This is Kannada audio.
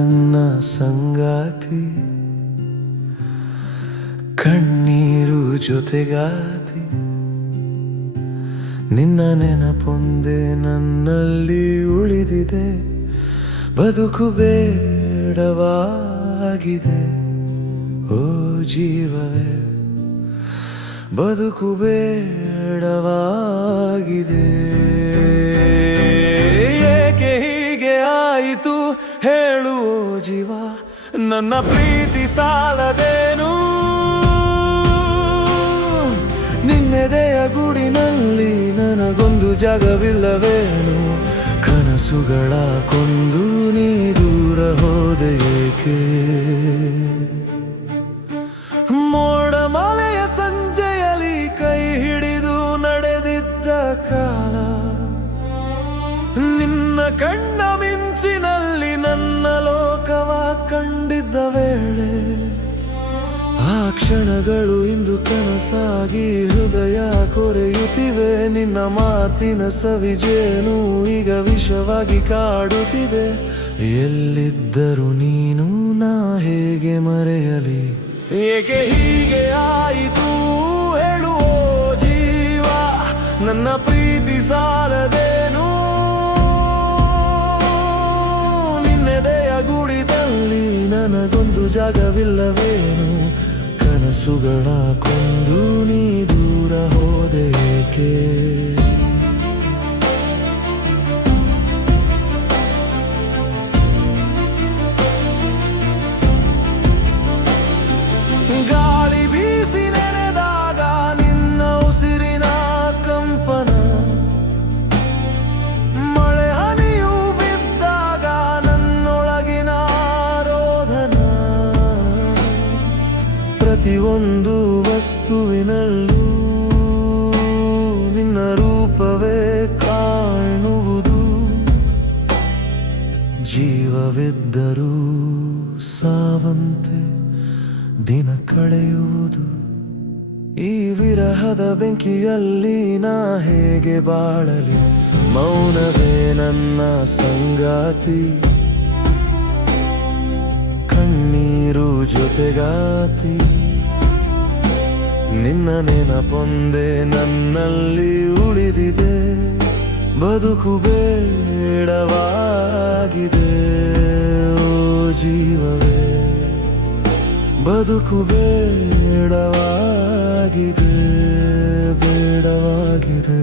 ನನ್ನ ಸಂಗಾತಿ, ಕಣ್ಣೀರು ಜೊತೆಗಾತಿ. ನಿನ್ನ ನೆನಪೊಂದೇ ನನ್ನಲ್ಲಿ ಉಳಿದಿದೆ, ಬದುಕು ಬೇಡವಾಗಿದೆ. ಓ ಜೀವವೇ, ಬದುಕು ಬೇಡವಾಗಿದೆ. ಏಕೆ ಹೀಗೆ ಆಯಿತು ಹೇಳು ಜೀವ, ನನ್ನ ಪ್ರೀತಿ ಸಾಲದೇನು? ನಿನ್ನೆದೆಯ ಗೂಡಿನಲ್ಲಿ ನನಗೊಂದು ಜಾಗವಿಲ್ಲವೇನು? ಕನಸುಗಳ ಕೊಂದು ನೀ ದೂರ ಹೋದೆ ಏಕೆ? ಮೋಡ ಮಲೆಯ ಸಂಜೆಯಲ್ಲಿ ಕೈ ಹಿಡಿದು ನಡೆದಿದ್ದ ಕಾಲ, ನಿನ್ನ ಕಣ್ಣ ಮಿಂಚಿನಲ್ಲಿ ನನ್ನ ಲೋಕವ ಕಂಡಿದ್ದ ವೇಳೆ, ಆ ಕ್ಷಣಗಳು ಇಂದು ಕನಸಾಗಿ ಹೃದಯ ಕೊರೆಯುತ್ತಿವೆ. ನಿನ್ನ ಮಾತಿನ ಸವಿಜೇನು ಈಗ ವಿಷವಾಗಿ ಕಾಡುತ್ತಿದೆ. ಎಲ್ಲಿದ್ದರೂ ನೀನು ನಾ ಹೇಗೆ ಮರೆಯಲಿ? ಏಕೆ ಹೀಗೆ ಆಯಿತು ಹೇಳುವ ಜೀವ, ನನ್ನ ಪ್ರೀತಿ ಸಾಲದೇನು? ನಿನ್ನೆದೆಯ ಗೂಡಿದಲ್ಲಿ ನನಗೊಂದು ಜಾಗವಿಲ್ಲವೇನು? ಕನಸುಗಳ ಕೊಂದು ನೀ ದೂರ ಹೋದೆ ಏಕೆ? ಗಾಳಿ ಬೀಸಿ ನೆನೆದಾಗ ನಿನ್ನ ಉಸಿರಿನ ಕಂಪನ, ಮಳೆ ಹನಿಯು ಬಿದ್ದಾಗ ನನ್ನೊಳಗಿನ ರೋದನ. ಪ್ರತಿಯೊಂದು ವಸ್ತುವಿನಲ್ಲೂ ನಿನ್ನ ರೂಪವೇ ಕಾಣುವುದು. ಜೀವವಿದ್ದರೂ ಸಾವಂತೆ ದಿನ ಕಳೆಯುವುದು. ಈ ವಿರಹದ ಬೆಂಕಿಯಲ್ಲಿ ನಾ ಹೇಗೆ ಬಾಳಲಿ? ಮೌನವೇ ನನ್ನ ಸಂಗಾತಿ, ಕಣ್ಣೀರು ಜೊತೆಗಾತಿ. ನಿನ್ನ ನೆನಪೊಂದೇ ನನ್ನಲ್ಲಿ ಉಳಿದಿದೆ, ಬದುಕು ಬೇಡವಾಗಿದೆ. ಓ ಜೀವವೇ, ಬದುಕು ಬೇಡವಾಗಿದೆ, ಬೇಡವಾಗಿದೆ.